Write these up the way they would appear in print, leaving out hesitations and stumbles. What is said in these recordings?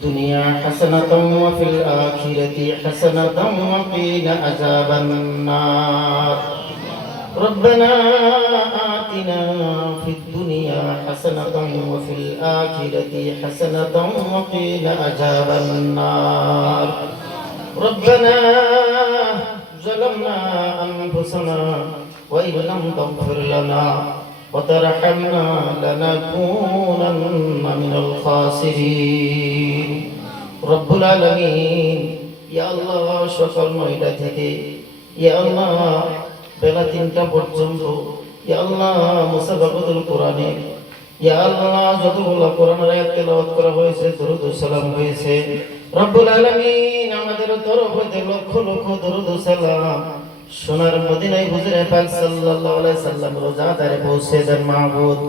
الدنيا حسنة وفي الآخرة حسنة وقنا عذاب النار ربنا آتنا في الدنيا حسنة وفي الآخرة حسنة وقنا عذاب النار ربنا ظلمنا أنفسنا وإن لم تغفر لنا وترحمنا لنكونن من الخاسرين رب العالمين يا الله সকল মহিলা থেকে ইয়া আল্লাহ বেলা 3টা পর্যন্ত ইয়া আল্লাহ মুসাবাকাতুল কোরআনে ইয়া আল্লাহ যতগুলো কোরআনের আয়াত তেলাওয়াত করা হয়েছে দরুদ ও সালাম হয়েছে রব্বুল আলামিন আমাদের তরফ হতে লক্ষ লক্ষ দরুদ ও সালাম সোনার মদিনায় হুজুরে পাক সাল্লাল্লাহু আলাইহি সাল্লাম রোজাদারে পৌঁছে দেন মাবুদ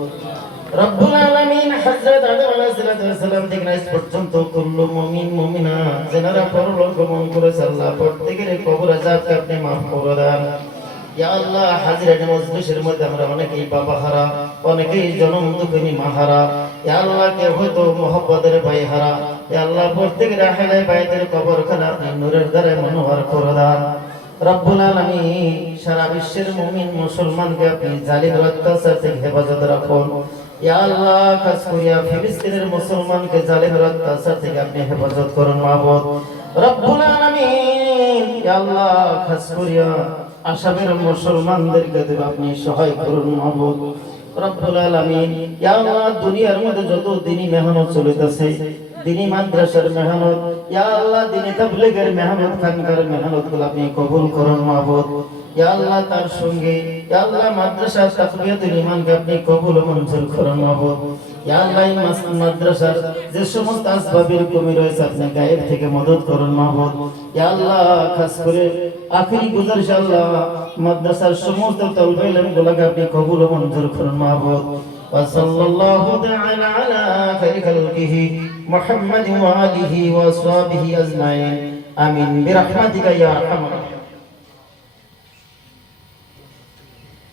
রব্বুল আলামিন হযরত আদম আলাইহিস সালাম থেকে আজ পর্যন্ত কুল্লু মুমিন মুমিনা যারা পরলোক গমন করেছে আল্লাহ প্রত্যেকের কবর আযাবকে আপনি maaf করে দেন ইয়া আল্লাহ হাজিরাতে মজলিসের মধ্যে আমরা অনেকেই বাবা হারা অনেকেই জনম দুঃখিনী মা হারা ইয়া আল্লাহ কে হয়তো মোহাব্বতের ভাই হারা ইয়া আল্লাহ প্রত্যেকের আহলে বাইতের কবরখানা আপনি নূরের দ্বারা মনোহর করে দেন রব্বুল আলামিন সারা বিশ্বের মুমিন মুসলমানকে আপনি জালিম অত্যাচার থেকে হেফাজত রাখুন ইয়া আল্লাহ খাস করিয়া ফিলিস্তিনের মুসলমানকে জালিম অত্যাচার থেকে আপনি হেফাজত করুন মাবুদ রব্বুল আলামিন ইয়া আল্লাহ খাস করিয়া আসামের মুসলমানদেরকে আপনি সহায় করুন মাবুদ রব্বুল আলামিন ইয়া আল্লাহ দুনিয়ার মধ্যে যত দিনী মেহনত চলতেছে দিনী মাদ্রাসার মেহনত ইয়া আল্লাহ দিনী তাবলীগের মেহনত খানকার মেহনত গুলো আপনি কবুল করুন মাবুদ ইয়া আল্লাহ তার সঙ্গে ইয়া আল্লাহ মাদ্রাসা তাকবিয়াতুল ঈমানকে আপনি কবুল ও মঞ্জুর করুন মাবুদ ইয়া আল্লাহ মাদ্রাসার যে সমস্ত আসবাবের কমি রয়েছে আপনি গায়েব থেকে মদদ করুন মাবুদ ইয়া আল্লাহ খাস করে আখেরি গুজারিশ আল্লাহ মাদ্রাসার সমস্ত তলবে ইলমগুলোকে আপনি কবুল ও মঞ্জুর করুন মাবুদ وصلى الله تعالى على خير خلقه محمد وآله وصحبه أجمعين آمين برحمتك يا أرحم الراحمين